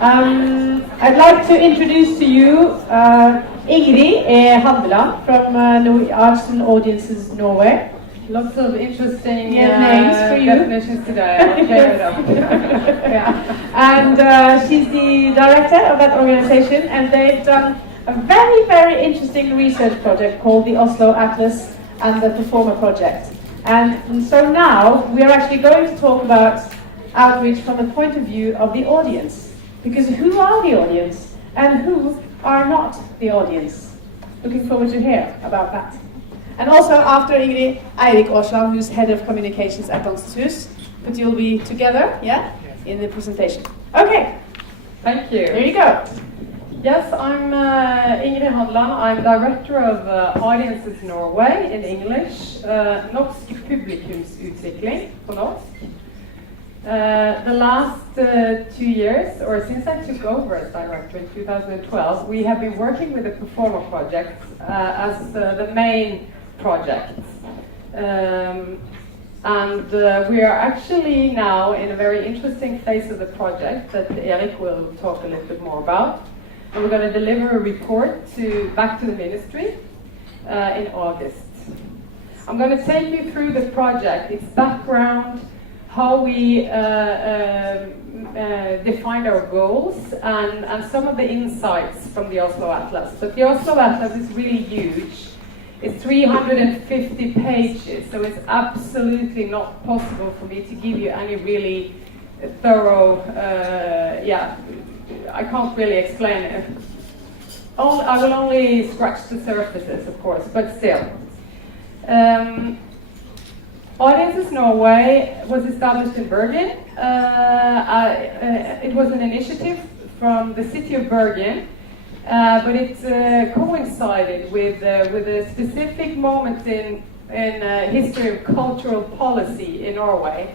I'd like to introduce to you Ingrid Handeland from Arts and Audiences Norway. Lots of interesting names for you. definitions today. I'll clear it up. And she's the director of that organization, and they've done a very, very interesting research project called the Oslo Atlas and the Performa project. And so now we are actually going to talk about outreach from the point of view of the audience. Because who are the audience and who are not the audience? Looking forward to hear about that. And also after Ingrid, Erik Årsland, who's head of communications at Dansens, but you'll be together, yeah, in the presentation. Okay. Thank you. Here you go. Yes, I'm Ingrid Handeland. I'm director of Audiences Norway in English, Norsk Publikumsutvikling for Norsk. The last 2 years, or since I took over as director in 2012, we have been working with the Performa project as the main project. And we are actually now in a very interesting phase of the project that Erik will talk a little bit more about. And we're going to deliver a report back to the ministry in August. I'm going to take you through the project, its background, how we defined our goals, and some of the insights from the Oslo Atlas. But the Oslo Atlas is really huge. It's 350 pages, so it's absolutely not possible for me to give you any really thorough, I can't really explain it. I will only scratch the surfaces, of course, but still. Audiences Norway was established in Bergen. It was an initiative from the city of Bergen, but it coincided with a specific moment in history of cultural policy in Norway.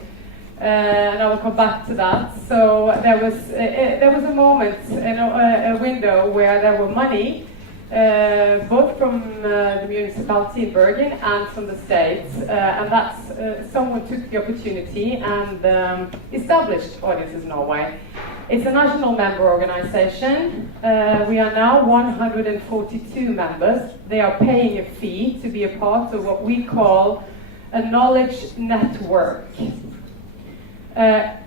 And I will come back to that. So there was a moment, a window where there were money, both from the municipality in Bergen and from the states, and that's someone took the opportunity and established Audiences Norway. It's a national member organization. We are now 142 members. They are paying a fee to be a part of what we call a knowledge network.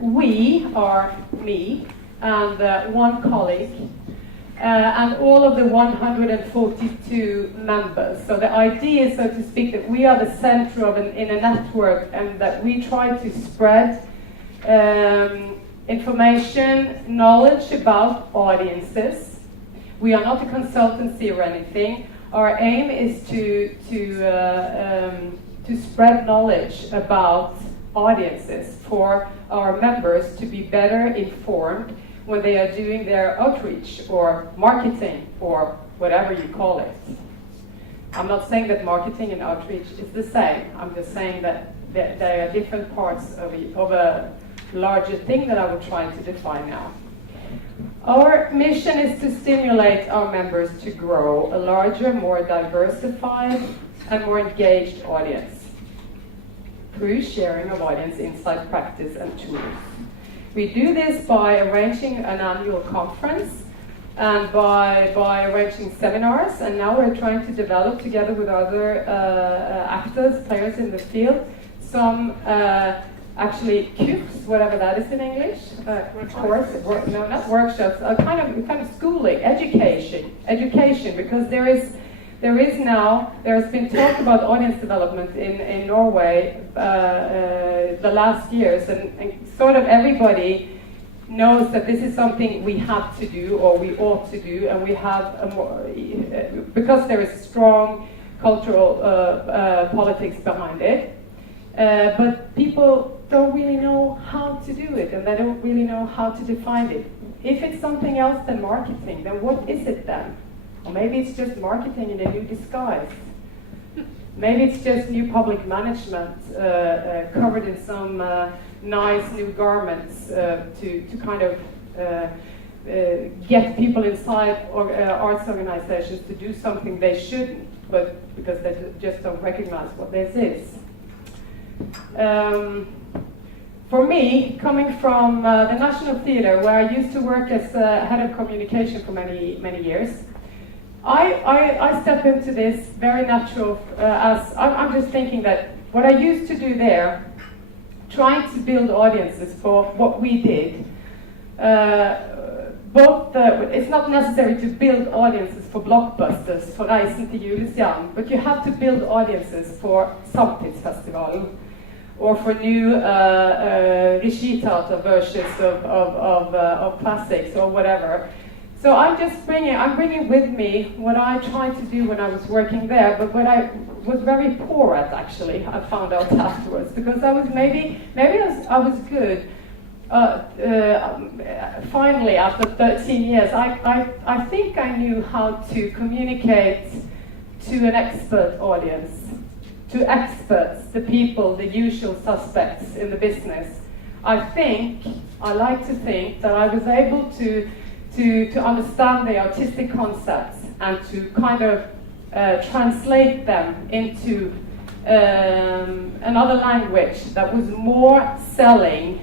We are me and one colleague and all of the 142 members. So the idea is, so to speak, that we are the center of in a network, and that we try to spread information, knowledge about audiences. We are not a consultancy or anything. Our aim is to spread knowledge about audiences for our members to be better informed when they are doing their outreach or marketing or whatever you call it. I'm not saying that marketing and outreach is the same. I'm just saying that they are different parts of a larger thing that I will try to define now. Our mission is to stimulate our members to grow a larger, more diversified and more engaged audience through sharing of audience insight, practice and tools. We do this by arranging an annual conference and by arranging seminars, and now we're trying to develop together with other actors, players in the field, some actually kurs, whatever that is in English, course, no, not workshops, kind of schooling, education, because there has been talk about audience development in Norway the last years, and sort of everybody knows that this is something we have to do or we ought to do, and we have because there is strong cultural politics behind it, but people don't really know how to do it, and they don't really know how to define it. If it's something else than marketing, then what is it then? Or maybe it's just marketing in a new disguise. Maybe it's just new public management covered in some nice new garments to kind of get people inside arts organizations to do something they shouldn't, but because they just don't recognize what this is. for me, coming from the National Theatre, where I used to work as head of communication for many years, I step into this very natural, as I'm just thinking that what I used to do there, trying to build audiences for what we did, it's not necessary to build audiences for blockbusters, for Reisen til Julestjernen, but you have to build audiences for Samtidsfestivalen, or for new regiteater versions of classics or whatever. So I'm bringing with me what I tried to do when I was working there, but what I was very poor at, actually, I found out afterwards, because I was maybe I was good. Finally, after 13 years, I think I knew how to communicate to an expert audience, to experts, the people, the usual suspects in the business. I like to think that I was able to understand the artistic concepts and to kind of translate them into another language that was more selling,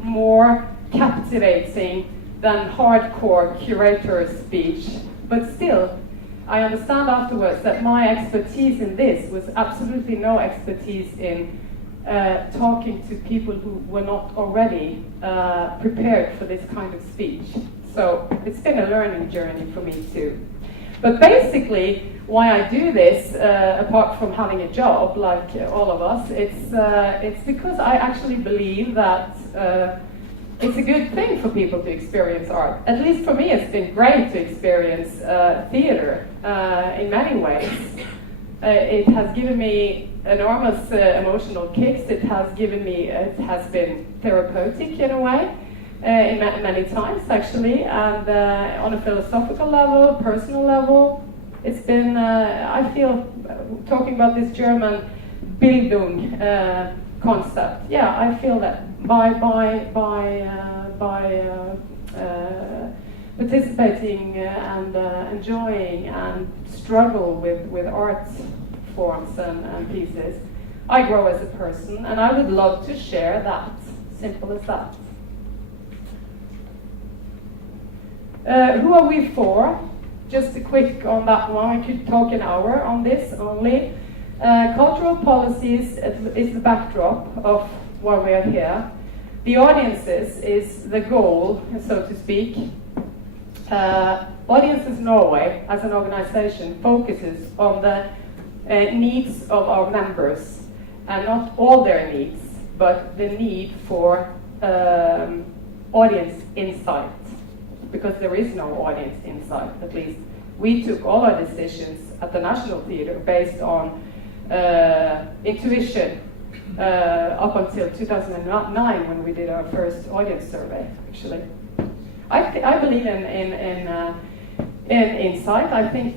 more captivating than hardcore curator speech. But still, I understand afterwards that my expertise in this was absolutely no expertise in talking to people who were not already prepared for this kind of speech. So it's been a learning journey for me too. But basically, why I do this, apart from having a job like all of us, it's because I actually believe that it's a good thing for people to experience art. At least for me, it's been great to experience theater in many ways. It has given me enormous emotional kicks. It has been therapeutic in a way. In many times, actually, and on a philosophical level, personal level, it's been, I feel, talking about this German Bildung concept, yeah, I feel that by participating and enjoying and struggle with art forms and pieces, I grow as a person, and I would love to share that, simple as that. Who are we for? Just a quick on that one. I could talk an hour on this only. Cultural policies is the backdrop of why we are here. The audiences is the goal, so to speak. Audiences Norway, as an organization, focuses on the needs of our members, and not all their needs, but the need for audience insight. Because there is no audience insight, at least. We took all our decisions at the National Theatre based on intuition up until 2009 when we did our first audience survey, actually. I believe in insight. I think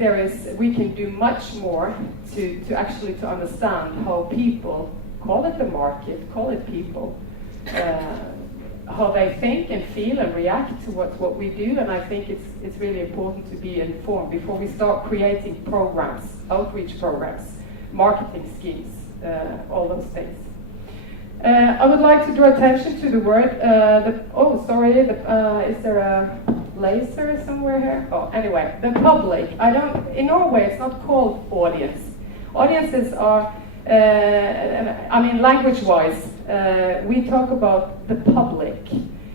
we can do much more to actually understand how people, call it the market, call it people, how they think and feel and react to what we do, and I think it's really important to be informed before we start creating programs, outreach programs, marketing schemes, all those things. I would like to draw attention to the word, is there a laser somewhere here? Oh, anyway, the public. In Norway it's not called audience. Audiences are, language-wise, we talk about the public.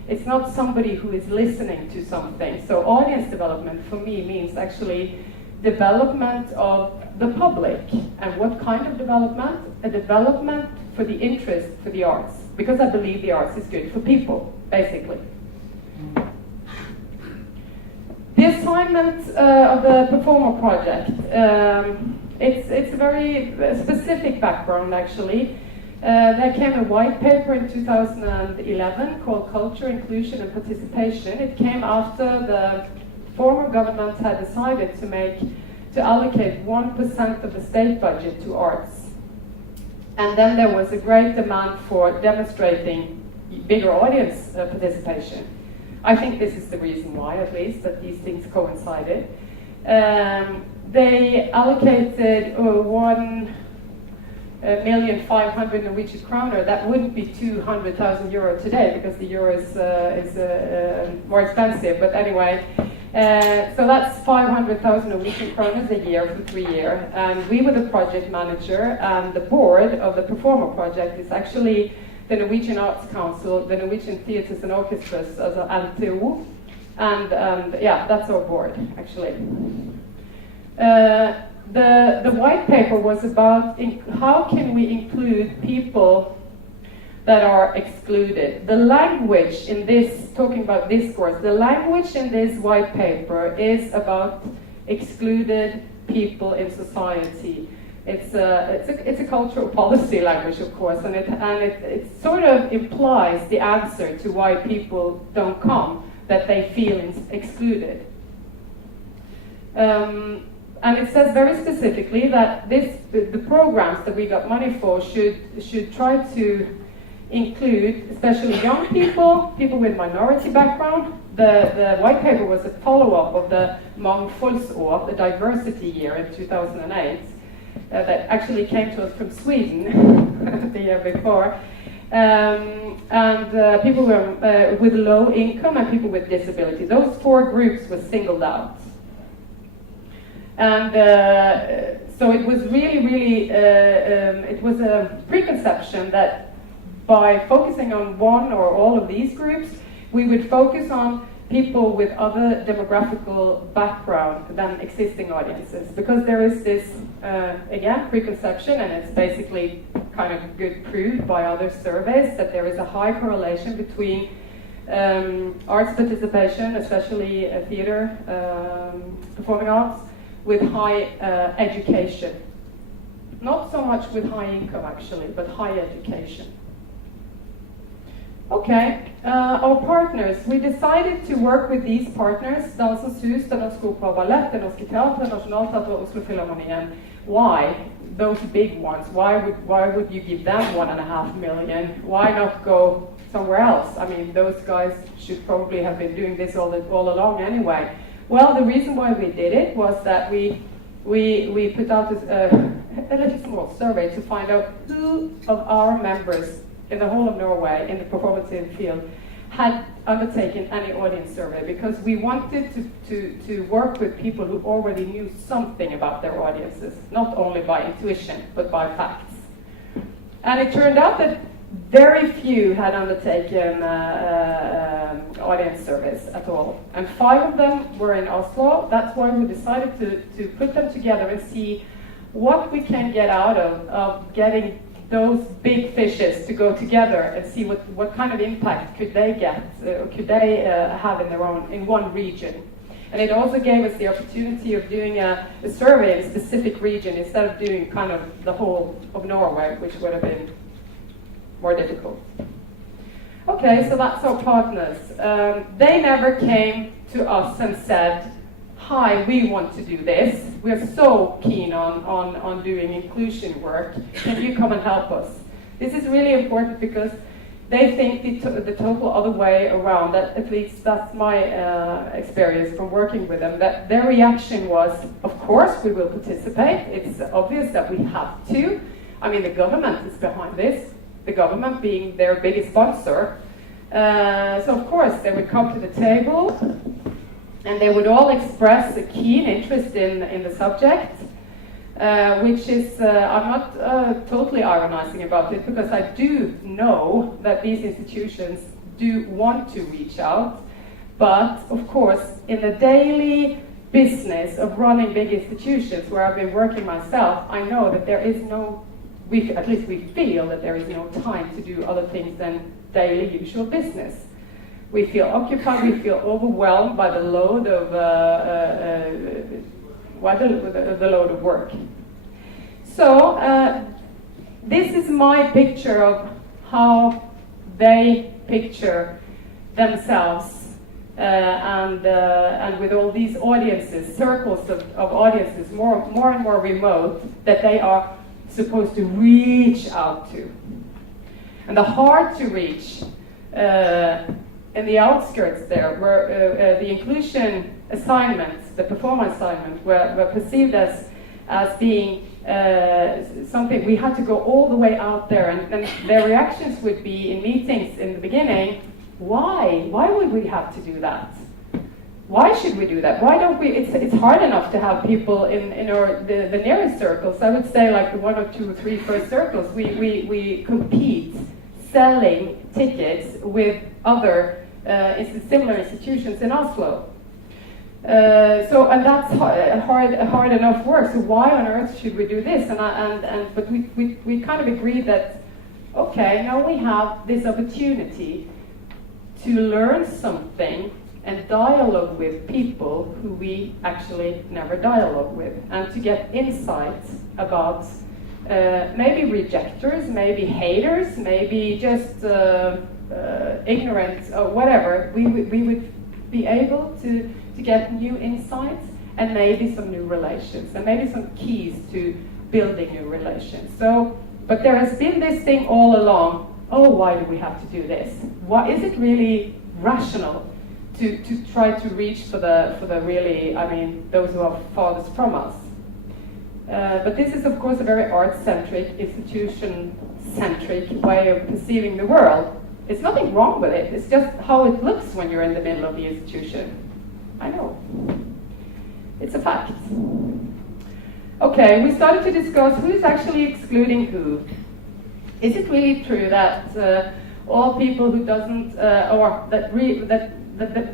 It's not somebody who is listening to something. So audience development for me means actually development of the public. And what kind of development? A development for the interest for the arts. Because I believe the arts is good for people, basically. The assignment of the Performa project, it's a very specific background, actually. There came a white paper in 2011 called Culture, Inclusion and Participation. It came after the former government had decided to allocate 1% of the state budget to arts. And then there was a great demand for demonstrating bigger audience participation. I think this is the reason why, at least, that these things coincided. They allocated 1,500,000 Norwegian kroner, that wouldn't be 200,000 euro today because the euro is more expensive. But anyway, so that's 500,000 Norwegian kroners a year for 3 years. And we were the project manager, and the board of the Performa project is actually the Norwegian Arts Council, the Norwegian Theatres and Orchestras, as a NTO, and yeah, that's our board actually. The white paper was about how can we include people that are excluded. The language in this, talking about discourse, the language in this white paper is about excluded people in society. It's a cultural policy language, of course, and it sort of implies the answer to why people don't come, that they feel excluded. And it says very specifically that the programs that we got money for should try to include especially young people, people with minority background. The white paper was a follow-up of the Mangfoldsår, the diversity year in 2008, that actually came to us from Sweden the year before. People with low income and people with disability. Those 4 groups were singled out. And so it was really, it was a preconception that by focusing on one or all of these groups, we would focus on people with other demographical background than existing audiences. Because there is this, again, preconception, and it's basically kind of good proved by other surveys, that there is a high correlation between arts participation, especially theater, performing arts, with high education. Not so much with high income actually, but high education. Okay, our partners. We decided to work with these partners, Dansens, the Norsk Opera Ballet, the Norske Teater, Nationaltheatret, Oslo Philharmonian. Why? Those big ones. Why would you give them 1.5 million? Why not go somewhere else? I mean, those guys should probably have been doing this all along anyway. Well, the reason why we did it was that we put out a little small survey to find out who of our members in the whole of Norway in the performative field had undertaken any audience survey, because we wanted to work with people who already knew something about their audiences, not only by intuition, but by facts. And it turned out that very few had undertaken audience surveys at all. And 5 of them were in Oslo. That's why we decided to put them together and see what we can get out of getting those big fishes to go together and see what kind of impact could they get, could they have in one region. And it also gave us the opportunity of doing a survey in a specific region instead of doing kind of the whole of Norway, which would have been more difficult. Okay, so that's our partners. They never came to us and said, hi, we want to do this. We're so keen on doing inclusion work. Can you come and help us? This is really important because they think the total other way around. That, at least that's my experience from working with them, that their reaction was, of course we will participate. It's obvious that we have to. I mean, the government is behind this. The government being their biggest sponsor. So of course they would come to the table and they would all express a keen interest in the subject, which is, I'm not totally ironizing about it, because I do know that these institutions do want to reach out, but of course in the daily business of running big institutions where I've been working myself, I know that there is no, at least we feel that there is no time to do other things than daily usual business. We feel occupied, we feel overwhelmed by the load of the load of work. So this is my picture of how they picture themselves, and with all these audiences, circles of audiences, more and more remote, that they are supposed to reach out to. And the hard to reach in the outskirts there, where the inclusion assignments, the Performa assignment, were perceived as being something, we had to go all the way out there, and their reactions would be in meetings in the beginning, why would we have to do that? Why should we do that? Why don't we? It's hard enough to have people in the nearest circles. I would say like the 1 or 2 or 3 first circles. We compete selling tickets with other similar institutions in Oslo. And that's hard enough work. So why on earth should we do this? But we kind of agreed that okay, now we have this opportunity to learn something and dialogue with people who we actually never dialogue with, and to get insights about maybe rejectors, maybe haters, maybe just ignorant or whatever. We would be able to get new insights and maybe some new relations and maybe some keys to building new relations. So, but there has been this thing all along. Oh, why do we have to do this? Why is it really rational to try to reach for the really, I mean, those who are farthest from us? But this is, of course, a very art-centric, institution-centric way of perceiving the world. There's nothing wrong with it. It's just how it looks when you're in the middle of the institution. I know. It's a fact. Okay, we started to discuss who is actually excluding who. Is it really true that all people who doesn't, or that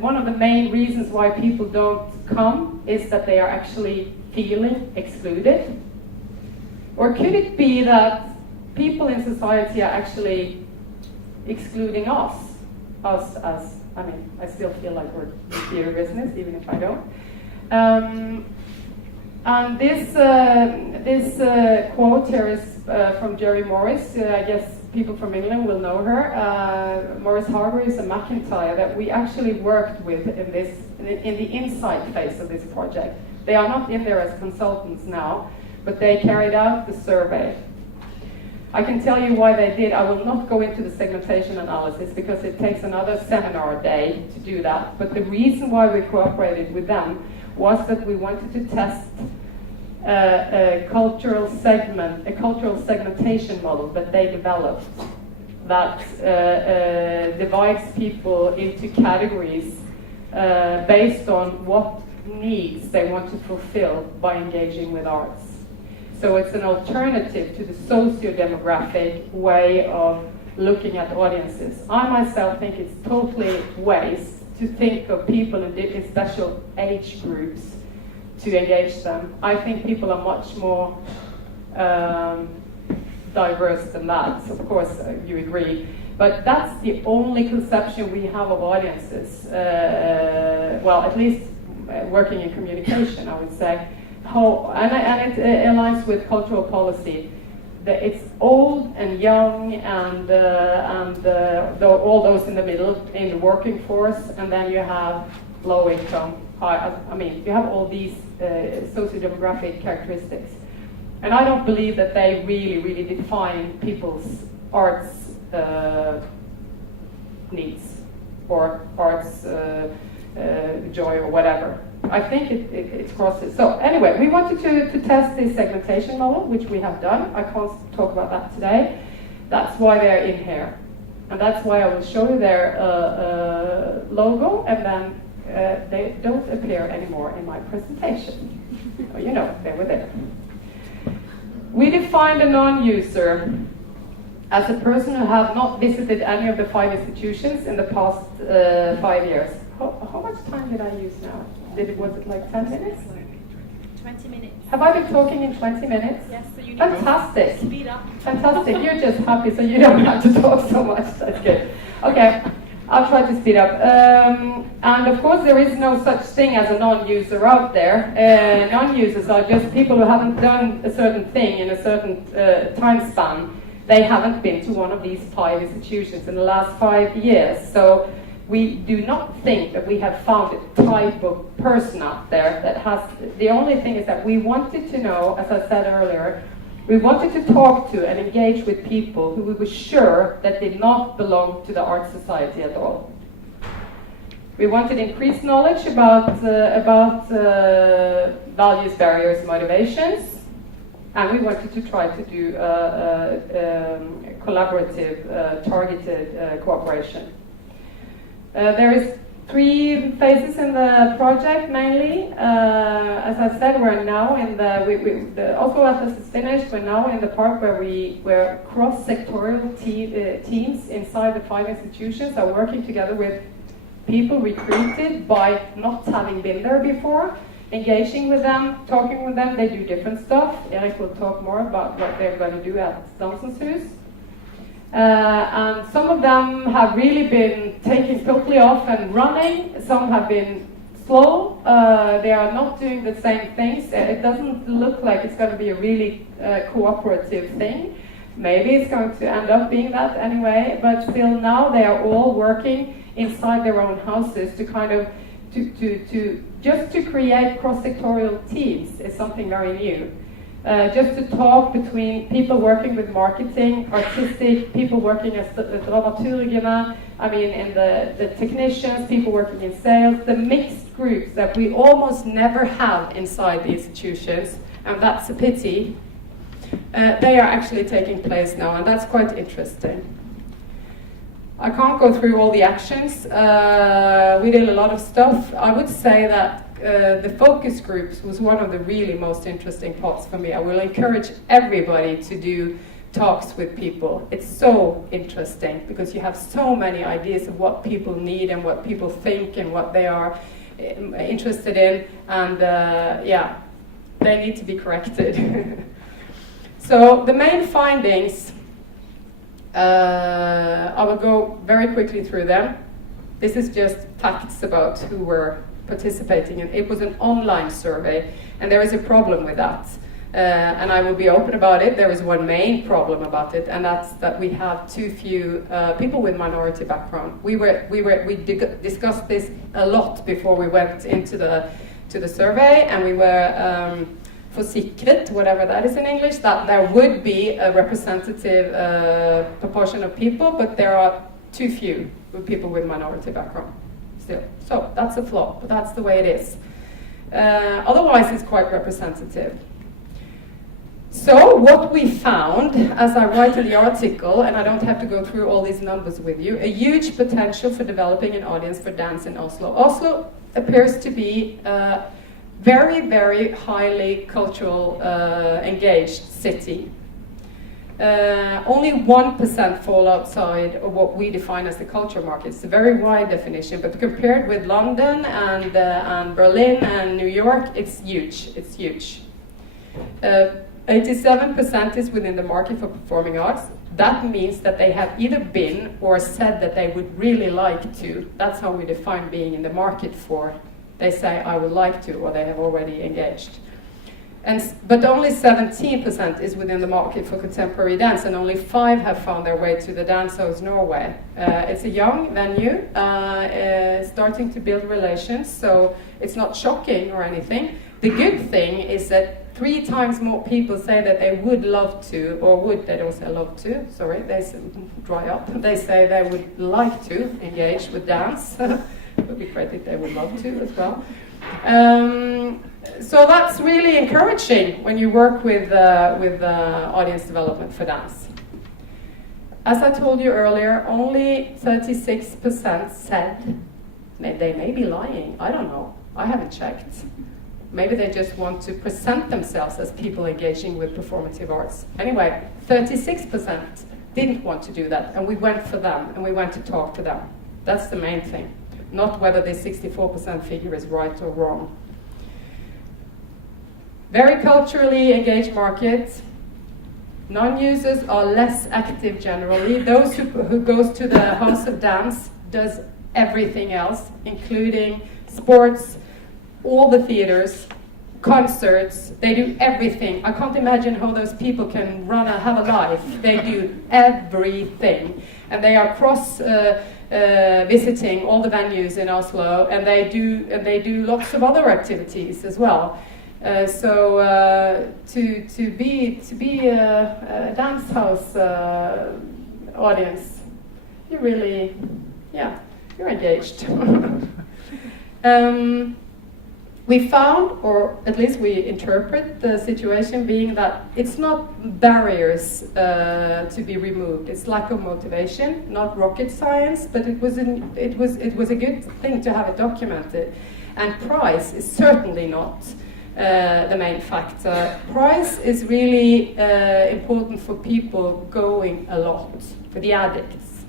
one of the main reasons why people don't come is that they are actually feeling excluded? Or could it be that people in society are actually excluding us as, I mean, I still feel like we're in theater business, even if I don't. And this quote here is from Jerry Morris. I guess people from England will know her. Morris Harbour is a McIntyre that we actually worked with in the insight phase of this project. They are not in there as consultants now, but they carried out the survey. I can tell you why they did. I will not go into the segmentation analysis because it takes another seminar day to do that. But the reason why we cooperated with them was that we wanted to test a cultural segmentation model that they developed that divides people into categories based on what needs they want to fulfill by engaging with arts. So it's an alternative to the socio-demographic way of looking at audiences. I myself think it's totally waste to think of people in special age groups to engage them. I think people are much more diverse than that. Of course, you agree. But that's the only conception we have of audiences. Well, at least working in communication, I would say. And it aligns with cultural policy. It's old and young and all those in the middle in the working force, and then you have low income. I mean, you have all these socio-demographic characteristics. And I don't believe that they really define people's arts needs or arts joy or whatever. I think it crosses. So anyway, we wanted to test this segmentation model, which we have done. I can't talk about that today. That's why they're in here. And that's why I will show you their logo, and then they don't appear anymore in my presentation. Well, you know, they were there. We defined a non-user as a person who have not visited any of the 5 institutions in the past 5 years. How much time did I use now? Was it like 10 minutes? 20 minutes. Have I been talking in 20 minutes? Yes, so you need Fantastic. to speed up. Fantastic. You're just happy so you don't have to talk so much. That's good. Okay, I'll try to speed up. And of course there is no such thing as a non-user out there. Non-users are just people who haven't done a certain thing in a certain time span. They haven't been to one of these 5 institutions in the last 5 years. So we do not think that we have found a type of person out there that has. The only thing is that we wanted to know, as I said earlier, we wanted to talk to and engage with people who we were sure that did not belong to the art society at all. We wanted increased knowledge about values, barriers, motivations, And we wanted to try to do collaborative, targeted cooperation. There is 3 phases in the project mainly. As I said, we're now in the Oslo Atlas is finished. We're now in the part where cross-sectorial teams inside the 5 institutions are working together with people recruited by not having been there before, engaging with them, talking with them. They do different stuff. Erik will talk more about what they're going to do at Dansens. And some of them have really been taking totally off and running. Some have been slow. They are not doing the same things. It doesn't look like it's going to be a really cooperative thing. Maybe it's going to end up being that anyway, but still now they are all working inside their own houses to kind of just to create cross-sectorial teams is something very new. Just to talk between people working with marketing, artistic, people working as dramaturgene, I mean, in the technicians, people working in sales, the mixed groups that we almost never have inside the institutions, and that's a pity. They are actually taking place now, and that's quite interesting. I can't go through all the actions. We did a lot of stuff. I would say that the focus groups was one of the really most interesting parts for me. I will encourage everybody to do talks with people. It's so interesting because you have so many ideas of what people need and what people think and what they are interested in, and yeah, they need to be corrected. So the main findings, I will go very quickly through them. This is just facts about who were participating, and it was an online survey, and there is a problem with that. And I will be open about it. There is one main problem about it, and that's that we have too few people with minority background. We discussed this a lot before we went into the survey, and we were forsikret, whatever that is in English, that there would be a representative proportion of people, but there are too few people with minority background still. So that's a flaw, but that's the way it is. Otherwise, it's quite representative. So what we found, as I write in the article, and I don't have to go through all these numbers with you, a huge potential for developing an audience for dance in Oslo. Oslo appears to be a very, very highly cultural engaged city. Only 1% fall outside of what we define as the culture market. It's a very wide definition, but compared with London and Berlin and New York, it's huge. It's huge. 87% is within the market for performing arts. That means that they have either been or said that they would really like to. That's how we define being in the market for. They say, I would like to, or they have already engaged. But only 17% is within the market for contemporary dance, and only 5 have found their way to the Dansens Norway. It's a young venue, starting to build relations, so it's not shocking or anything. The good thing is that 3 times more people say that they would love to, or would, they don't say love to, sorry, they say, dry up. They say they would like to engage with dance. But we credit they would love to as well. So that's really encouraging when you work with audience development for dance. As I told you earlier, only 36% said, they may be lying, I don't know, I haven't checked. Maybe they just want to present themselves as people engaging with performative arts. Anyway, 36% didn't want to do that, and we went for them, and we went to talk to them. That's the main thing, not whether this 64% figure is right or wrong. Very culturally engaged market. Non-users are less active generally. Those who goes to the House of Dance does everything else, including sports, all the theaters, concerts, they do everything. I can't imagine how those people can have a life. They do everything. And they are visiting all the venues in Oslo, and they do lots of other activities as well. So to be a dance house audience, you really, yeah, you're engaged. We found, or at least we interpret the situation being that it's not barriers to be removed. It's lack of motivation, not rocket science, but it was a good thing to have it documented. And price is certainly not the main factor. Price is really important for people going a lot, for the addicts.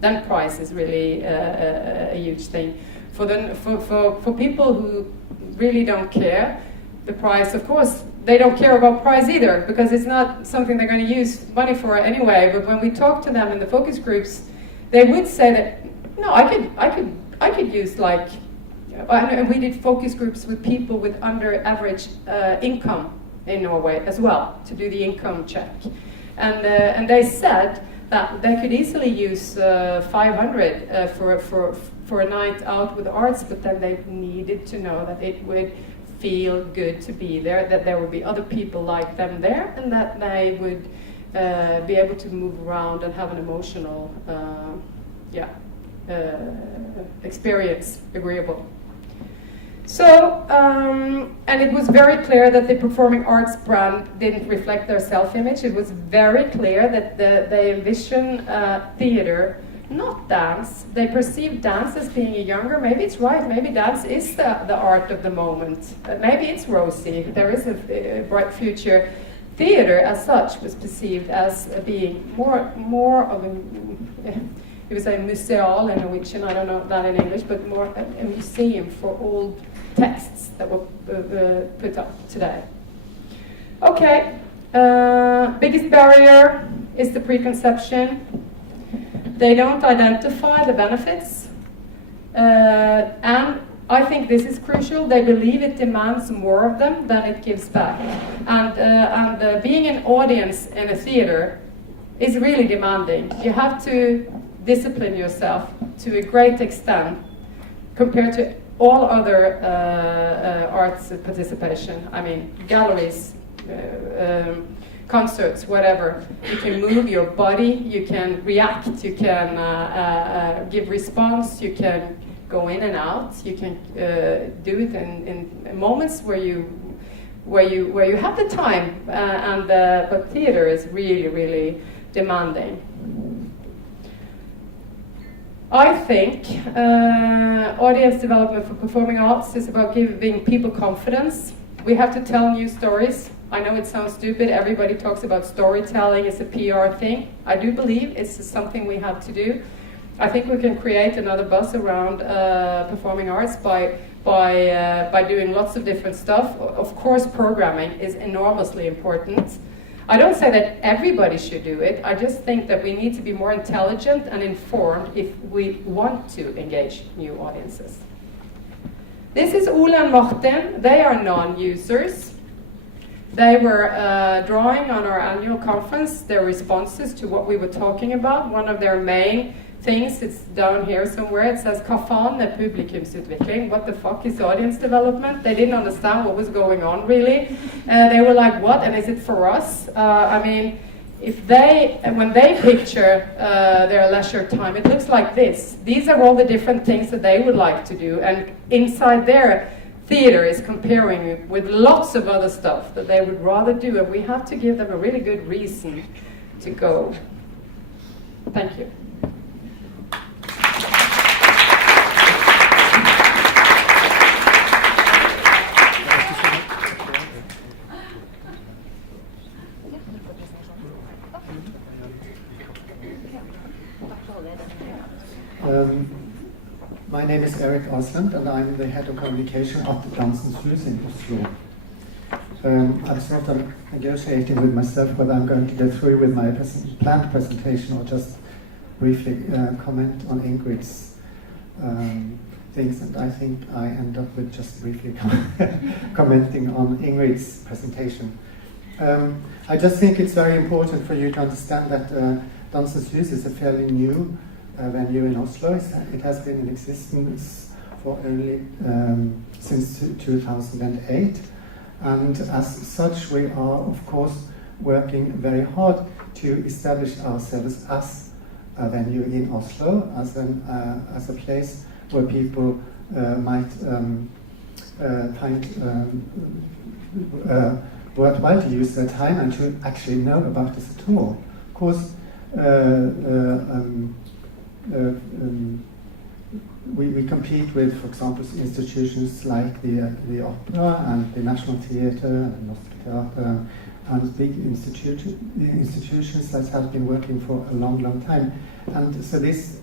Then price is really a huge thing. For people who really don't care, the price, of course, they don't care about price either, because it's not something they're going to use money for anyway. But when we talk to them in the focus groups, they would say that, no, I could use like, and we did focus groups with people with under average income in Norway as well, to do the income check. And they said that they could easily use 500 for a night out with arts, but then they needed to know that it would feel good to be there, that there would be other people like them there, and that they would be able to move around and have an emotional experience, agreeable. So, and it was very clear that the performing arts brand didn't reflect their self-image. It was very clear that they envision theater, not dance. They perceive dance as being a younger, maybe it's right, maybe dance is the art of the moment. Maybe it's rosy, there is a bright future. Theater as such was perceived as being more of a, it was a museal in Norwegian, I don't know that in English, but more a museum for old texts that were put up today. Okay, biggest barrier is the preconception. They don't identify the benefits, and I think this is crucial. They believe it demands more of them than it gives back, and being an audience in a theater is really demanding. You have to discipline yourself to a great extent compared to all other arts participation. I mean, galleries, concerts, whatever. You can move your body, you can react, you can give response, you can go in and out, you can do it in moments where you have the time. But theater is really, really demanding. I think audience development for performing arts is about giving people confidence. We have to tell new stories. I know it sounds stupid, everybody talks about storytelling, it's a PR thing. I do believe it's something we have to do. I think we can create another buzz around performing arts by doing lots of different stuff. Of course, programming is enormously important. I don't say that everybody should do it. I just think that we need to be more intelligent and informed if we want to engage new audiences. This is Ole and Martin. They are non-users. They were drawing on our annual conference their responses to what we were talking about. One of their main things, it's down here somewhere, it says "Hva faen er publikumsutvikling?" What the fuck is audience development? They didn't understand what was going on really. They were like, what, and is it for us? I mean, when they picture their leisure time, it looks like this. These are all the different things that they would like to do, and inside their theater is comparing with lots of other stuff that they would rather do, and we have to give them a really good reason to go. Thank you. My name is Erik Årsland, and I'm the head of communication at the Dansens in Oslo. I'm sort of negotiating with myself whether I'm going to go through with my planned presentation or just briefly comment on Ingrid's things, and I think I end up with just briefly commenting on Ingrid's presentation. I just think it's very important for you to understand that Dansens is a fairly new venue in Oslo. It has been in existence for only since 2008, and as such we are of course working very hard to establish ourselves as a venue in Oslo, as a place where people might find worthwhile to use their time and to actually know about this at all. Of course, we compete with, for example, institutions like the opera and the National Theatre and Norsk and big institutions that have been working for a long, long time. And so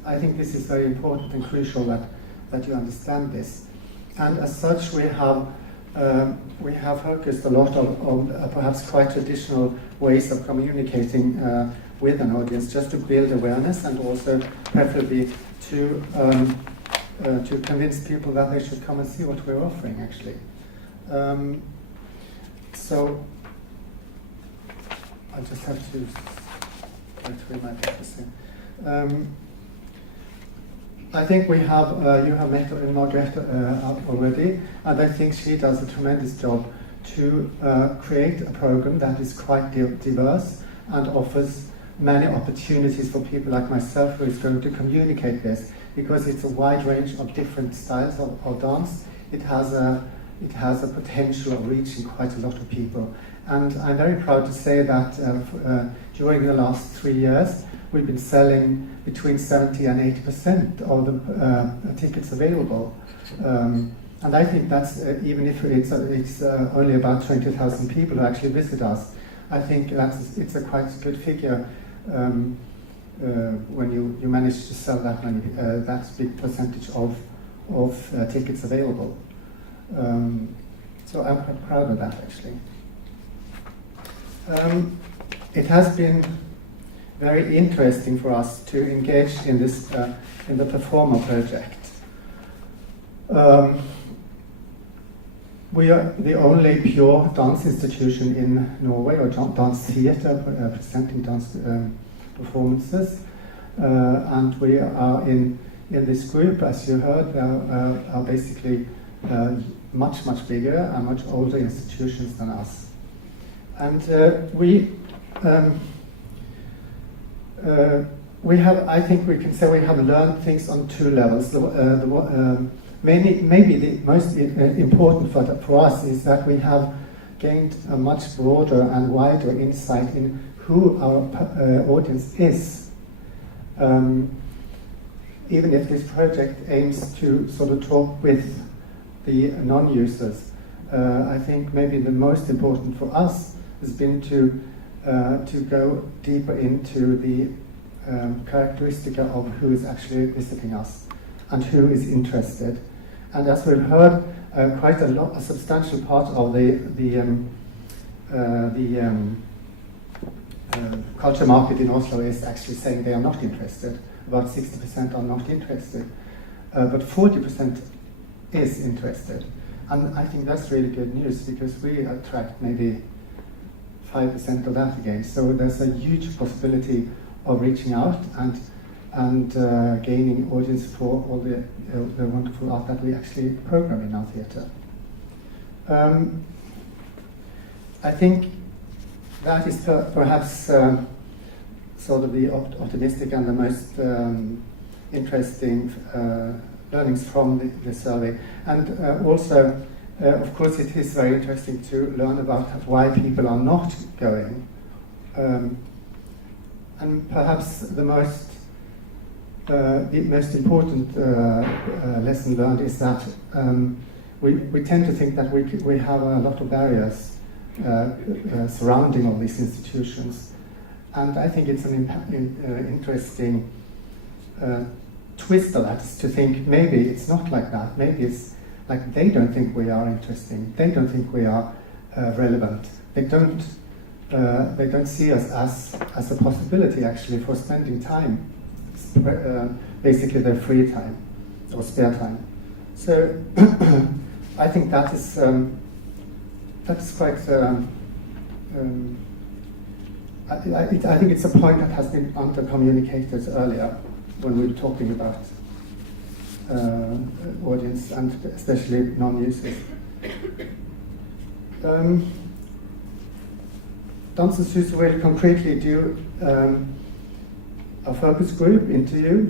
I think this is very important and crucial that you understand this. And as such, we have focused a lot on perhaps quite traditional ways of communicating with an audience, just to build awareness and also preferably to convince people that they should come and see what we're offering, actually. So I just have to go through my papers here. I think we have, you have met Margrethe already, and I think she does a tremendous job to create a program that is quite diverse and offers many opportunities for people like myself who is going to communicate this, because it's a wide range of different styles of dance. It has a potential of reaching quite a lot of people. And I'm very proud to say that during the last 3 years, we've been selling between 70 and 80% of the tickets available. And I think that's, even if it's only about 20,000 people who actually visit us, I think it's a quite good figure when you manage to sell that many, that big percentage of tickets available. So I'm quite proud of that, actually. It has been very interesting for us to engage in this in the Performa project. We are the only pure dance institution in Norway, or dance theatre, presenting dance performances, and we are in this group, as you heard, are basically much bigger and much older institutions than us. And we have, I think we can say we have learned things on two levels. Maybe the most important for us is that we have gained a much broader and wider insight in who our audience is. Even if this project aims to sort of talk with the non-users, I think maybe the most important for us has been to go deeper into the characteristic of who is actually visiting us and who is interested. And as we've heard, quite a substantial part of the culture market in Oslo is actually saying they are not interested. About 60% are not interested, but 40% is interested. And I think that's really good news, because we attract maybe 5% of that again. So there's a huge possibility of reaching out and gaining audience for all the wonderful art that we actually program in our theatre. I think that is perhaps sort of the optimistic and the most interesting learnings from the survey. And also, of course, it is very interesting to learn about why people are not going. And perhaps the most important lesson learned is that we tend to think that we have a lot of barriers surrounding all these institutions. And I think it's an interesting twist of that, to think maybe it's not like that. Maybe it's like they don't think we are interesting. They don't think we are relevant. They don't see us as a possibility actually for spending time, basically their free time or spare time. So I think that is quite. I think it's a point that has been under-communicated earlier when we were talking about audience and especially non-users. Dansens will concretely do a focus group interview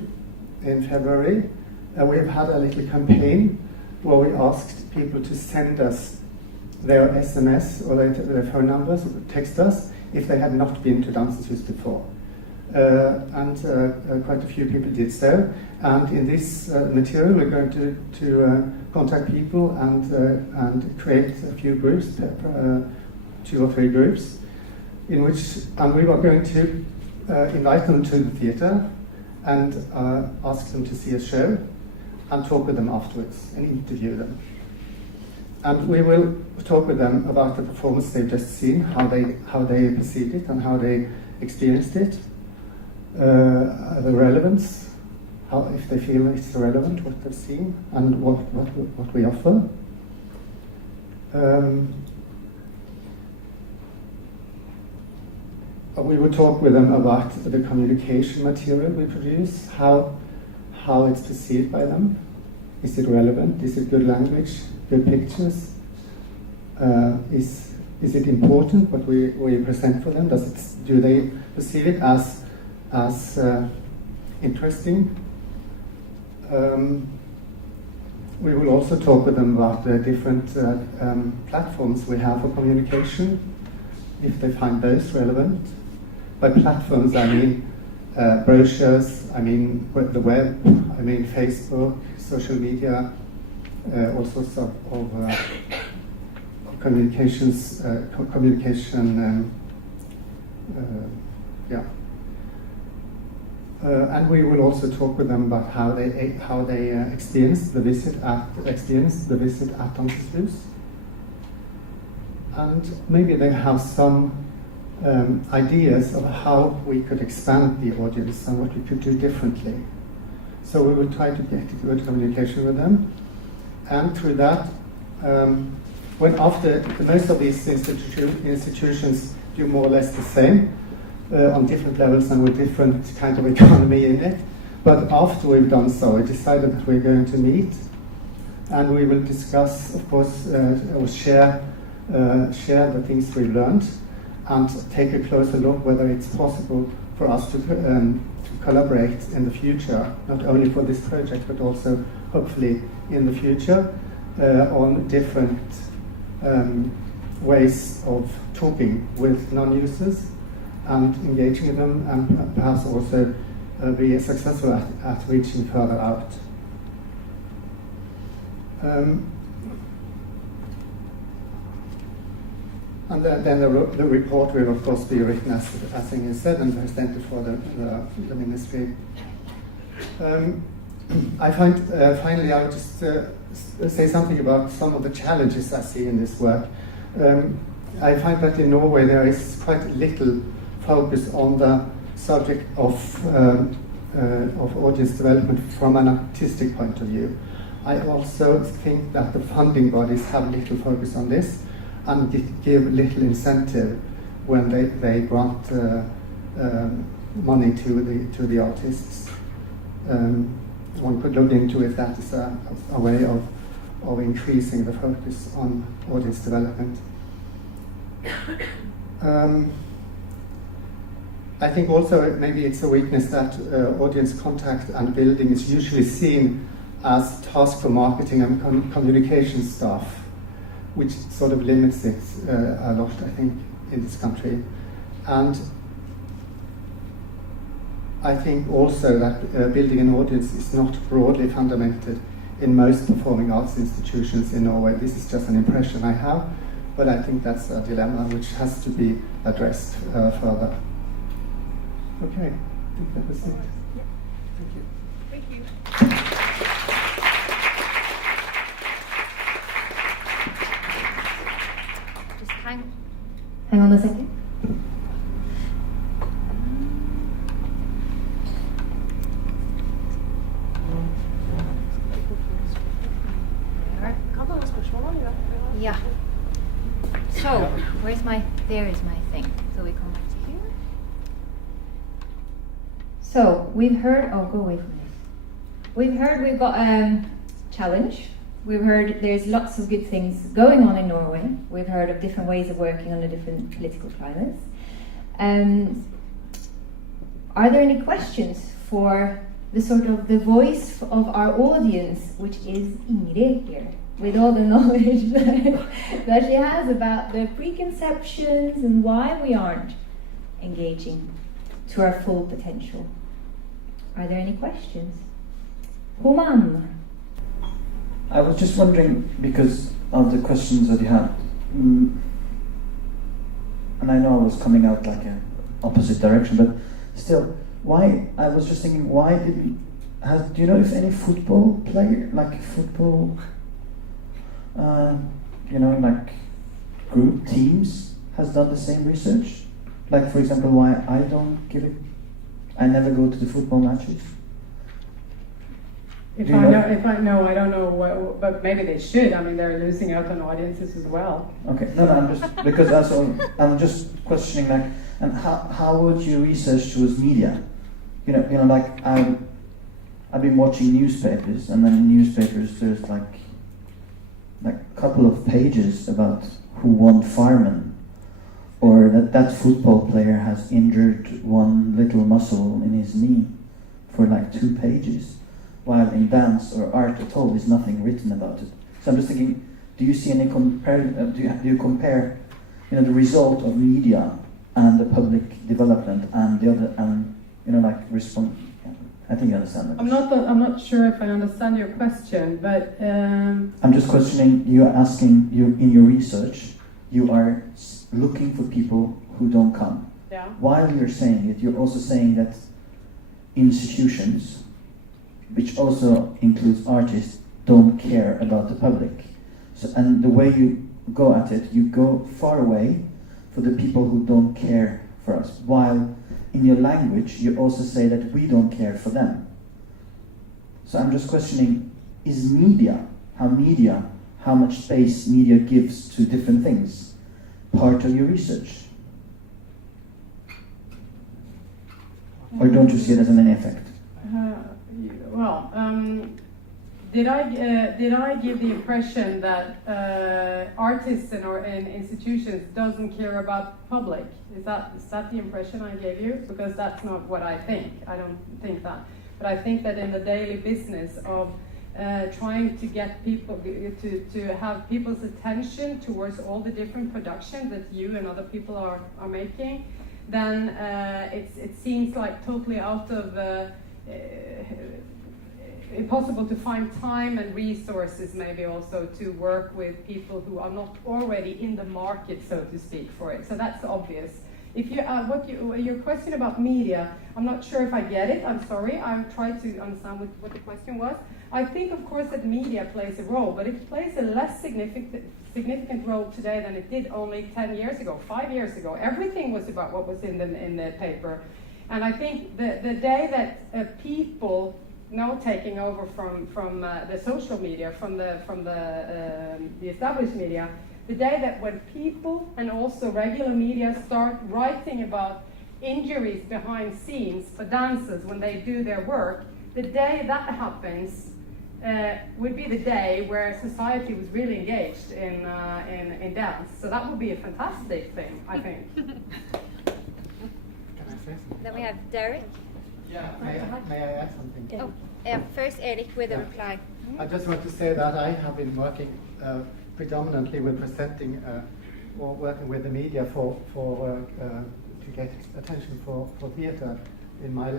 in February. We have had a little campaign where we asked people to send us their SMS or their phone numbers, or text us, if they had not been to Dansens before. And quite a few people did so. And in this material, we're going to contact people and create a few groups, 2 or 3 groups, in which we were going to invite them to the theatre and ask them to see a show and talk with them afterwards and interview them. And we will talk with them about the performance they've just seen, how they perceived it and how they experienced it, the relevance, if they feel it's relevant what they've seen and what we offer. We will talk with them about the communication material we produce, how it's perceived by them. Is it relevant? Is it good language? Good pictures? Is it important what we present for them? Do they perceive it as interesting? We will also talk with them about the different platforms we have for communication, if they find those relevant. By platforms, I mean brochures, I mean the web, I mean Facebook, social media, all sorts of communications, and we will also talk with them about how they experienced the visit at Dansens. And maybe they have some ideas of how we could expand the audience and what we could do differently. So we will try to get into good communication with them, and through that, when after most of these institutions do more or less the same on different levels and with different kind of economy in it. But after we've done so, we decided that we're going to meet, and we will discuss, of course, or share the things we learned, and take a closer look whether it's possible for us to collaborate in the future, not only for this project, but also hopefully in the future on different ways of talking with non-users and engaging with them, and perhaps also be successful at reaching further out. And then the report will, of course, be written, as Ingrid said, and presented for the ministry. I find, finally, I would just say something about some of the challenges I see in this work. I find that in Norway there is quite little focus on the subject of audience development from an artistic point of view. I also think that the funding bodies have little focus on this, and give little incentive when they grant money to the artists. One could look into if that is a way of increasing the focus on audience development. I think also maybe it's a weakness that audience contact and building is usually seen as a task for marketing and communication staff, which sort of limits it a lot, I think, in this country. And I think also that building an audience is not broadly fundamented in most performing arts institutions in Norway. This is just an impression I have, but I think that's a dilemma which has to be addressed further. Okay, I think that was it. Thank you. Thank you. Just hang on a second. Yeah. So, there is my thing. So we come back to here. So, we've heard, go away from this. We've heard we've got a challenge. We've heard there's lots of good things going on in Norway. We've heard of different ways of working under different political climates. Are there any questions for the sort of the voice of our audience, which is Ingrid here, with all the knowledge that she has about the preconceptions and why we aren't engaging to our full potential. Are there any questions? Human. I was just wondering, because of the questions that you had, and I know I was coming out like an opposite direction, but still, why, I was just thinking, why didn't, do you know if any football player, like football, like group teams has done the same research? Like, for example, why I never go to the football matches. If I know, I don't know, but maybe they should. I mean, they're losing out on audiences as well. Okay, no, I'm just, because that's all, I'm just questioning, like, and how would you research towards media? Like, I've been watching newspapers, and then in newspapers there's like a couple of pages about who won fireman, or that football player has injured one little muscle in his knee, for like 2 pages. While in dance or art at all, there's nothing written about it. So I'm just thinking, do you see any do you compare, the result of media and the public development and the other, and respond? I think you understand that. I'm not sure if I understand your question, but I'm just questioning. You are asking in your research, you are looking for people who don't come. Yeah. While you're saying it, you're also saying that institutions, which also includes artists, don't care about the public. So, and the way you go at it, you go far away for the people who don't care for us, while in your language you also say that we don't care for them. So I'm just questioning, is how much space media gives to different things, part of your research? Or don't you see it as an effect? Did I give the impression that artists and institutions doesn't care about public? Is that the impression I gave you? Because that's not what I think. I don't think that. But I think that in the daily business of trying to get people to have people's attention towards all the different productions that you and other people are making, then it seems like totally out of impossible to find time and resources, maybe also to work with people who are not already in the market, so to speak, for it. So that's obvious. If you your question about media, I'm not sure if I get it. I'm sorry. I'm trying to understand what the question was. I think, of course, that media plays a role, but it plays a less significant role today than it did only 10 years ago, 5 years ago. Everything was about what was in the paper. And I think the day that people taking over from the social media, from the established media, the day that when people and also regular media start writing about injuries behind scenes for dancers when they do their work, the day that happens would be the day where society was really engaged in dance. So that would be a fantastic thing, I think. Then we have Derek. Yeah, may I add something? Oh, first Erik with a reply. I just want to say that I have been working predominantly with presenting or working with the media to get attention for theatre in my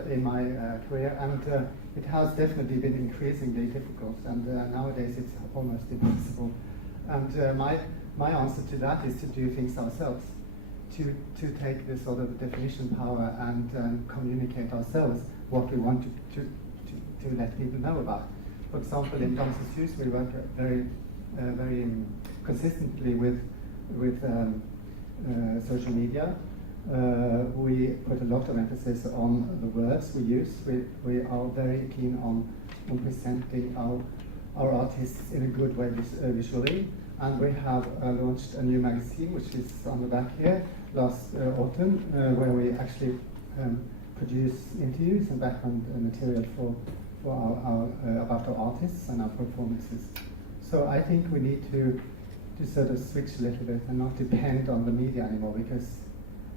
career, and it has definitely been increasingly difficult, and nowadays it's almost impossible. And my answer to that is to do things ourselves, to take this sort of definition power and communicate ourselves what we want to let people know about. For example, in Dansens we work very consistently with social media. We put a lot of emphasis on the words we use. We are very keen on presenting our artists in a good way visually. And we have launched a new magazine, which is on the back here, last autumn, where we actually produce interviews and background material for about our artists and our performances. So I think we need to sort of switch a little bit and not depend on the media anymore, because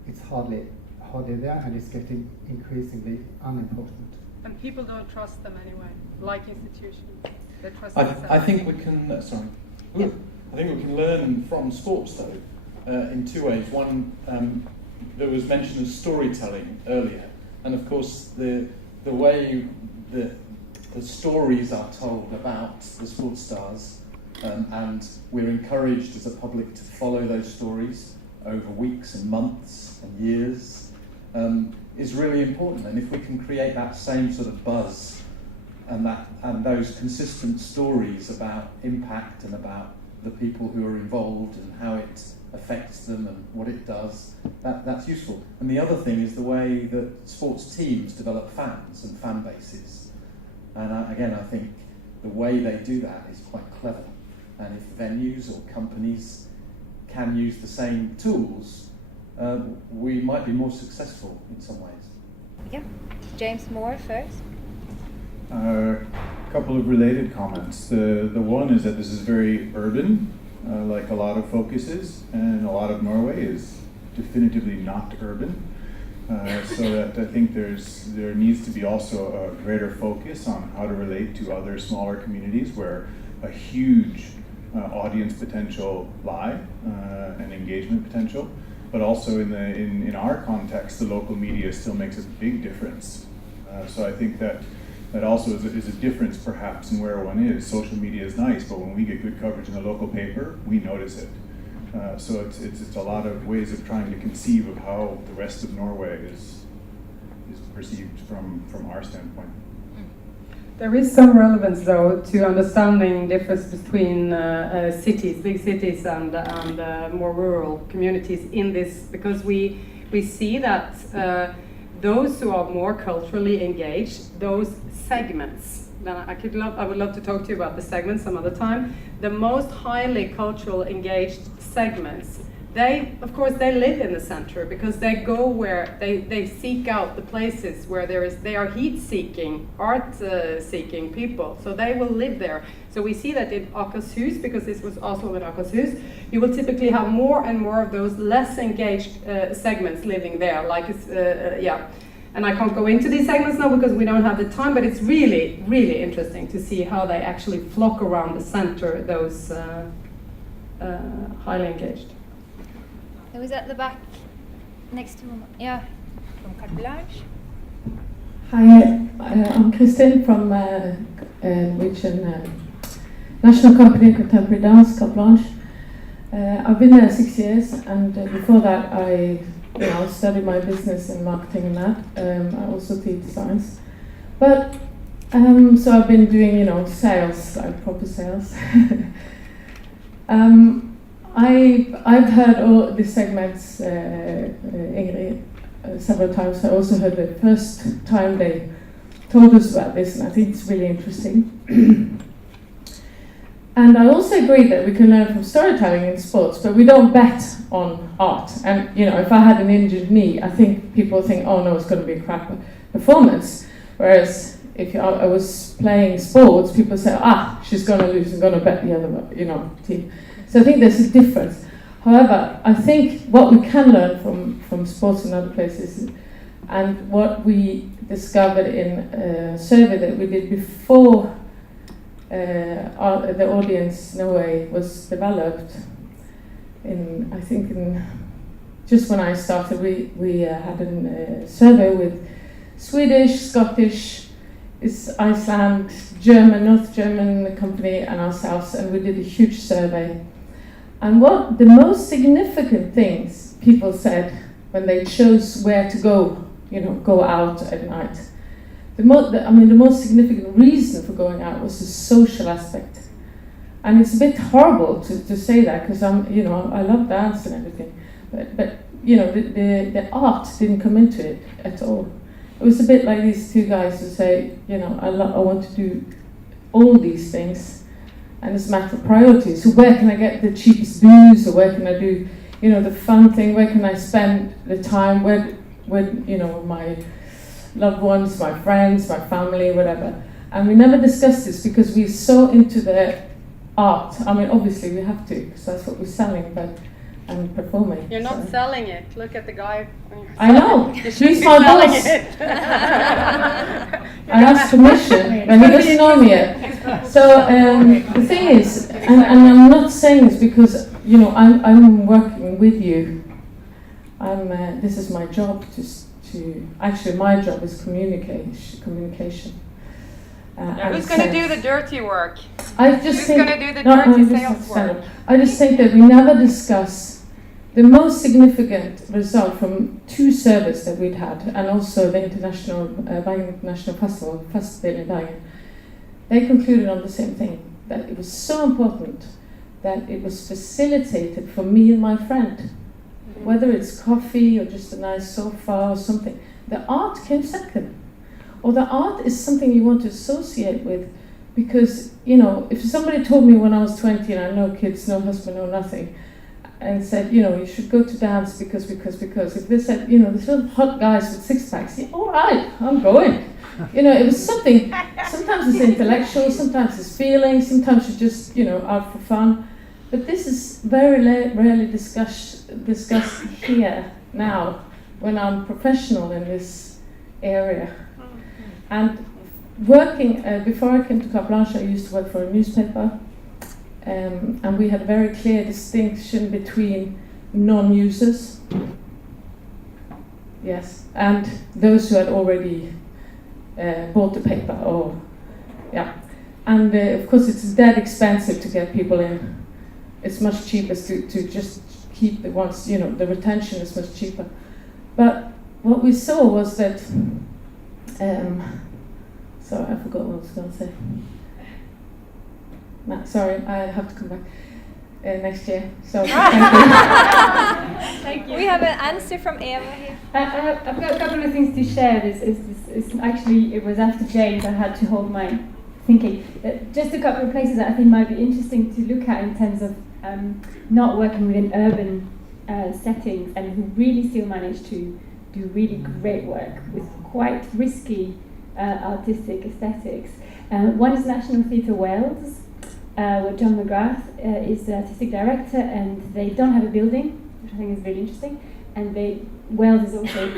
it's hardly there, and it's getting increasingly unimportant. And people don't trust them anyway, like institutions. They trust I themselves. think we can, I think we can learn from sports though, in two ways. One, there was mention of storytelling earlier, and of course the way the stories are told about the sports stars, and we're encouraged as a public to follow those stories over weeks and months and years, is really important. And if we can create that same sort of buzz and those consistent stories about impact and about the people who are involved and how it affects them and what it does, that's useful. And the other thing is the way that sports teams develop fans and fan bases. And again, I think the way they do that is quite clever. And if venues or companies can use the same tools, we might be more successful in some ways. Yeah. James Moore first. A couple of related comments. The one is that this is very urban, like a lot of focus is, and a lot of Norway is definitively not urban. So that I think there needs to be also a greater focus on how to relate to other smaller communities where a huge audience potential lie and engagement potential. But also in our context, the local media still makes a big difference. So I think that also is a difference perhaps in where one is. Social media is nice, but when we get good coverage in the local paper, we notice it. So it's a lot of ways of trying to conceive of how the rest of Norway is perceived from our standpoint. There is some relevance, though, to understanding difference between cities, big cities, and more rural communities in this, because we see that those who are more culturally engaged, those segments. Then I would love to talk to you about the segments some other time. The most highly cultural engaged segments, of course, they live in the center because they go where they seek out the places where they are heat-seeking, art-seeking people. So they will live there. So we see that in Akershus, because this was Oslo and Akershus, you will typically have more and more of those less engaged segments living there. And I can't go into these segments now because we don't have the time, but it's really, really interesting to see how they actually flock around the center, those highly engaged. It was at the back, next to, from Carte Blanche. Hi, I'm Kristin from Norwegian National Company Contemporary Dance, Carte Blanche. I've been there 6 years, and before that I studied my business and marketing and that. I also teach science. But, so I've been doing, sales, like proper sales. I've heard all the segments, Ingrid, several times. I also heard the first time they told us about this, and I think it's really interesting. And I also agree that we can learn from storytelling in sports, but we don't bet on art. And if I had an injured knee, I think people think, oh no, it's going to be a crap performance. Whereas if I was playing sports, people say, she's going to lose, I'm going to bet the other, team. So I think there's a difference. However, I think what we can learn from sports in other places, and what we discovered in a survey that we did before the audience Norway was developed, just when I started, we had a survey with Swedish, Scottish, Iceland, German, North German company, and ourselves, and we did a huge survey. And what the most significant things people said when they chose where to go, go out at night. The most significant reason for going out was the social aspect. And it's a bit horrible to say that, because I love dance and everything, but the art didn't come into it at all. It was a bit like these two guys who say, I want to do all these things, and it's a matter of priorities. So where can I get the cheapest booze, or where can I do, the fun thing? Where can I spend the time? Where my loved ones, my friends, my family, whatever. And we never discussed this because we're so into the art. Obviously we have to, because that's what we're selling, but and performing. You're not selling it. Look at the guy on your I know. You should He's be my selling boss. it. I asked permission, but he doesn't know me yet. So the thing is, and I'm not saying this because I'm working with you. This is my job to actually my job is communication. Who's going to do the dirty work? Who's going to do the dirty sales work? I just think that we never discuss the most significant result from 2 surveys that we'd had, and also the Bergen International Festival in Bergen. They concluded on the same thing, that it was so important that it was facilitated for me and my friend. Whether it's coffee or just a nice sofa or something, the art came second. Or the art is something you want to associate with, because, if somebody told me when I was 20 and I had no kids, no husband, no nothing, and said, you should go to dance because, if they said, there's little hot guys with 6-packs, yeah, all right, I'm going. It was something, sometimes it's intellectual, sometimes it's feeling, sometimes you're just, out for fun. But this is very rarely discussed here now, when I'm professional in this area. And working, before I came to Carte Blanche, I used to work for a newspaper, and we had a very clear distinction between non-users, yes, and those who had already bought the paper, and of course it's dead expensive to get people in. It's much cheaper to just keep the ones, the retention is much cheaper. But what we saw was that, sorry, I forgot what I was going to say. No, sorry, I have to come back next year. So thank you. Thank you. We have an answer from Eva here. I've got a couple of things to share. It's actually, it was after James I had to hold my thinking. Just a couple of places that I think might be interesting to look at in terms of not working within urban settings, and who really still manage to do really great work with quite risky artistic aesthetics. One is National Theatre Wales, where John McGrath is the artistic director, and they don't have a building, which I think is really interesting. And Wales is also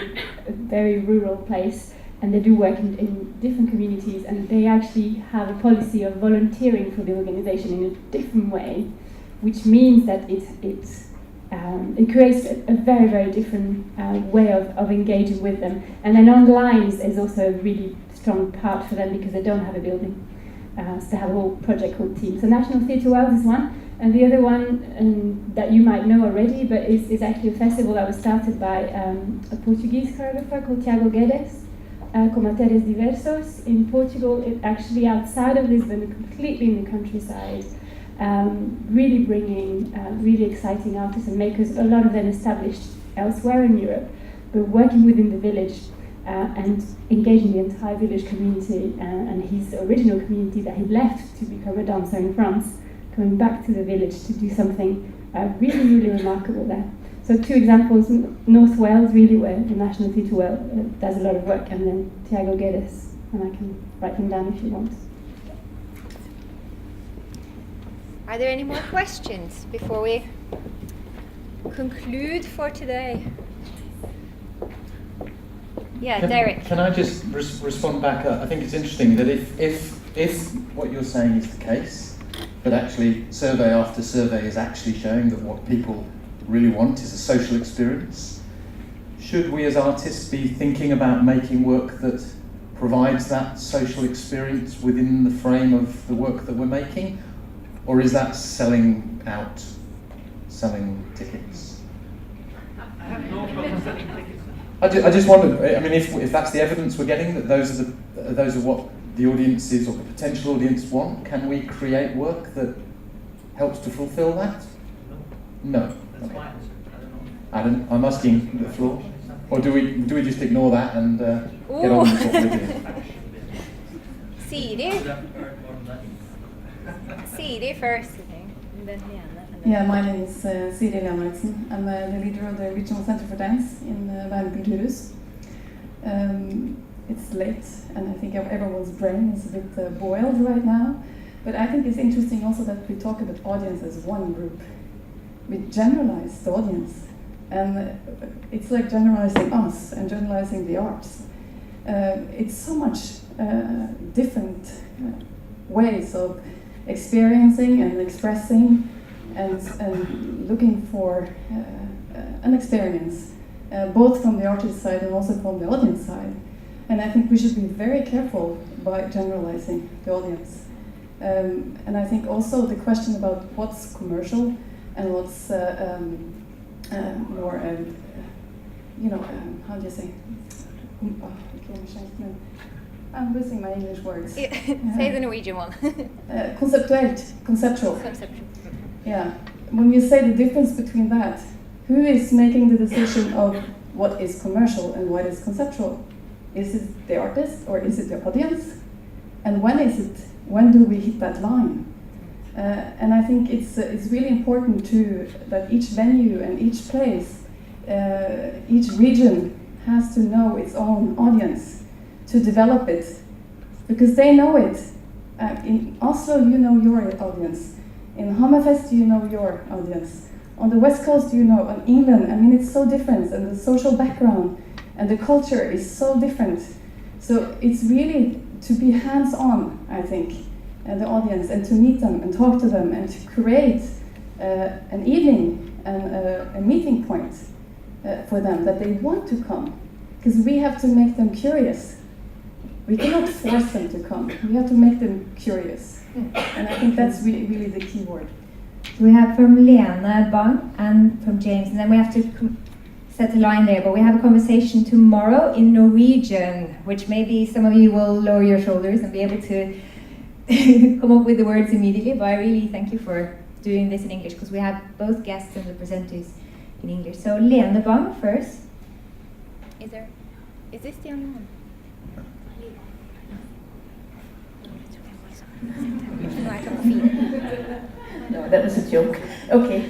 a very rural place, and they do work in different communities, and they actually have a policy of volunteering for the organisation in a different way, which means that it creates a very, very different way of engaging with them. And then online is also a really strong part for them, because they don't have a building. So they have a whole project called Team. So National Theatre Wales is one, and the other one that you might know already, but is actually a festival that was started by a Portuguese choreographer called Tiago Guedes, Comateres Diversos in Portugal. It actually outside of Lisbon, completely in the countryside, really bringing really exciting artists and makers, a lot of them established elsewhere in Europe, but working within the village and engaging the entire village community and his original community that he left to become a dancer in France, coming back to the village to do something really, really remarkable there. So 2 examples, North Wales, really, where the National Theatre Wales does a lot of work, and then Tiago Guedes, and I can write them down if you want. Are there any more questions before we conclude for today? Yeah, Derek. Can I just respond back? I think it's interesting that if what you're saying is the case, but actually survey after survey is actually showing that what people really want is a social experience, should we as artists be thinking about making work that provides that social experience within the frame of the work that we're making? Or is that selling tickets? I have no problem selling tickets. I just wonder, I mean, if that's the evidence we're getting, that those are what the audiences or the potential audience want, can we create work that helps to fulfill that? No. That's Okay. my answer. I don't know. I'm asking the floor, or do we just ignore that and get on with what we're doing? Siri first, I think, and then Lena. Yeah, my name is Siri Leonardsen. I'm the leader of the Regional Center for Dance in Bergen Kulturhus. It's late, and I think everyone's brain is a bit boiled right now. But I think it's interesting also that we talk about audience as one group. we generalize the audience. And it's like generalizing us and generalizing the arts. It's so much different ways of experiencing and expressing and looking for an experience, both from the artist side and also from the audience side. And I think we should be very careful by generalizing the audience. And I think also the question about what's commercial and what's more, how do you say? I'm losing my English words. Say the Norwegian one. Conceptual. Yeah. When you say the difference between that, who is making the decision of what is commercial and what is conceptual? Is it the artist or is it the audience? And when is it? When do we hit that line? And I think it's really important too that each venue and each place, each region has to know its own audience to develop it, because they know it. In Oslo, you know your audience. In Hammerfest, you know your audience. On the West Coast, you know. On England, I mean, it's so different, and the social background and the culture is so different. So it's really to be hands-on, I think, and the audience, and to meet them and talk to them and to create an evening and a meeting point for them that they want to come, because we have to make them curious. We cannot force them to come. We have to make them curious, and I think that's really the key word. We have from Lene Bang and from James, and then we have to set a line there, but we have a conversation tomorrow in Norwegian, which maybe some of you will lower your shoulders and be able to come up with the words immediately, but I really thank you for doing this in English, because we have both guests and the presenters in English. So Lene Bang first. Is this the only one? No, I can feel it. No, that was a joke. Okay.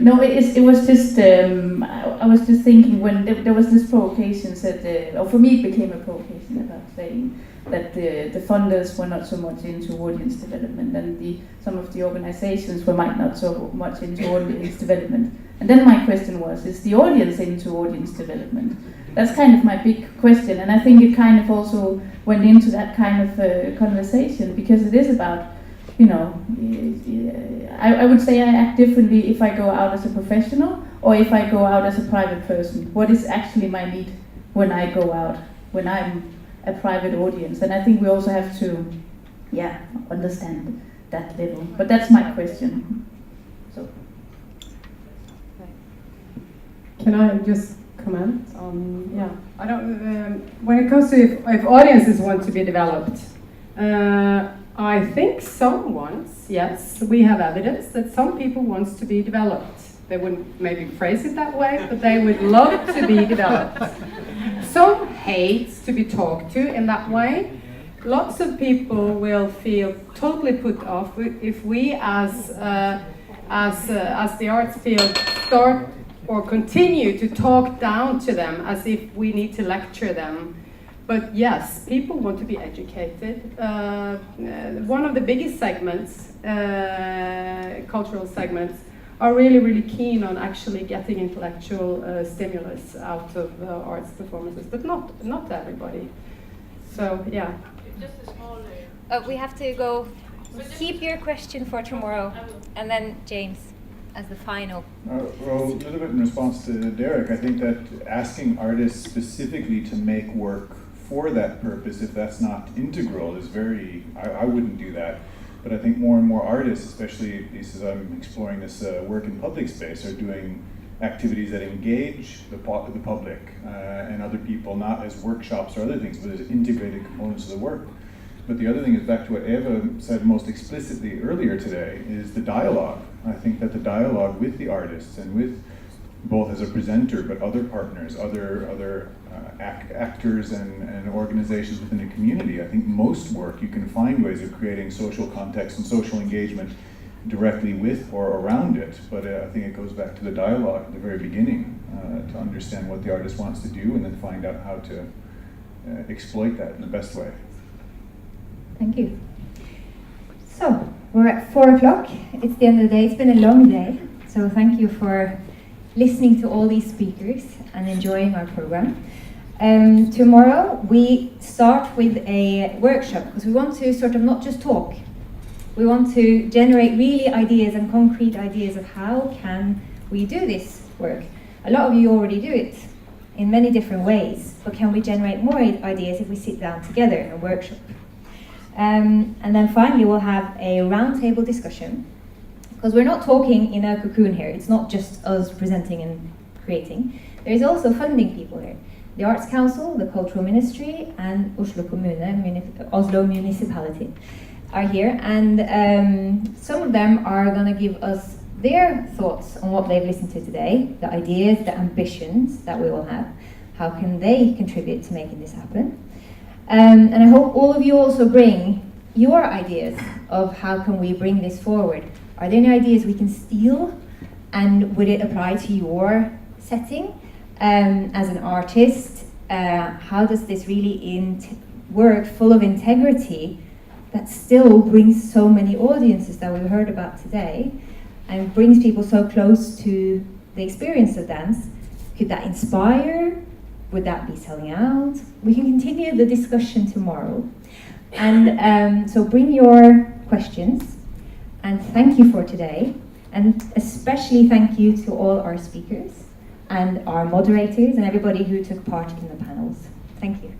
No, it was just, I was just thinking when there was this provocation said, or for me it became a provocation about saying that the funders were not so much into audience development, and some of the organizations might not so much into audience development. And then my question was, is the audience into audience development? That's kind of my big question, and I think it kind of also went into that kind of conversation, because it is about, I would say I act differently if I go out as a professional or if I go out as a private person. What is actually my need when I go out, when I'm a private audience? And I think we also have to, understand that level. But that's my question. So, can I just comment on? I don't. When it comes to if audiences want to be developed. I think some ones, yes, we have evidence that some people want to be developed. They wouldn't maybe phrase it that way, but they would love to be developed. Some hate to be talked to in that way. Lots of people will feel totally put off if we as the arts field start or continue to talk down to them as if we need to lecture them. But yes, people want to be educated. One of the biggest segments, cultural segments, are really, really keen on actually getting intellectual stimulus out of arts performances, but not everybody. So, yeah. Just a small... we have to go. Keep your question for tomorrow, and then James as the final. Well, a little bit in response to Derek, I think that asking artists specifically to make work for that purpose, if that's not integral, is very, I wouldn't do that. But I think more and more artists, especially at least as I'm exploring this work in public space, are doing activities that engage the public and other people, not as workshops or other things, but as integrated components of the work. But the other thing is back to what Eva said most explicitly earlier today, is the dialogue. I think that the dialogue with the artists and with both as a presenter, but other partners, other actors and organizations within a community. I think most work, you can find ways of creating social context and social engagement directly with or around it. But I think it goes back to the dialogue at the very beginning, to understand what the artist wants to do and then find out how to exploit that in the best way. Thank you. So, we're at 4 o'clock. It's the end of the day. It's been a long day. So thank you for listening to all these speakers and enjoying our program. Tomorrow we start with a workshop because we want to sort of not just talk. We want to generate really ideas and concrete ideas of how can we do this work. A lot of you already do it in many different ways, but can we generate more ideas if we sit down together in a workshop? And then finally we'll have a roundtable discussion, because we're not talking in a cocoon here. It's not just us presenting and creating. There's also funding people here. The Arts Council, the Cultural Ministry, and Oslo Kommune, Oslo Municipality are here, and some of them are going to give us their thoughts on what they've listened to today, the ideas, the ambitions that we all have. How can they contribute to making this happen? And I hope all of you also bring your ideas of how can we bring this forward. Are there any ideas we can steal, and would it apply to your setting as an artist? How does this really work full of integrity that still brings so many audiences that we've heard about today and brings people so close to the experience of dance? Could that inspire? Would that be selling out? We can continue the discussion tomorrow. And so bring your questions, and thank you for today. And especially thank you to all our speakers and our moderators and everybody who took part in the panels. Thank you.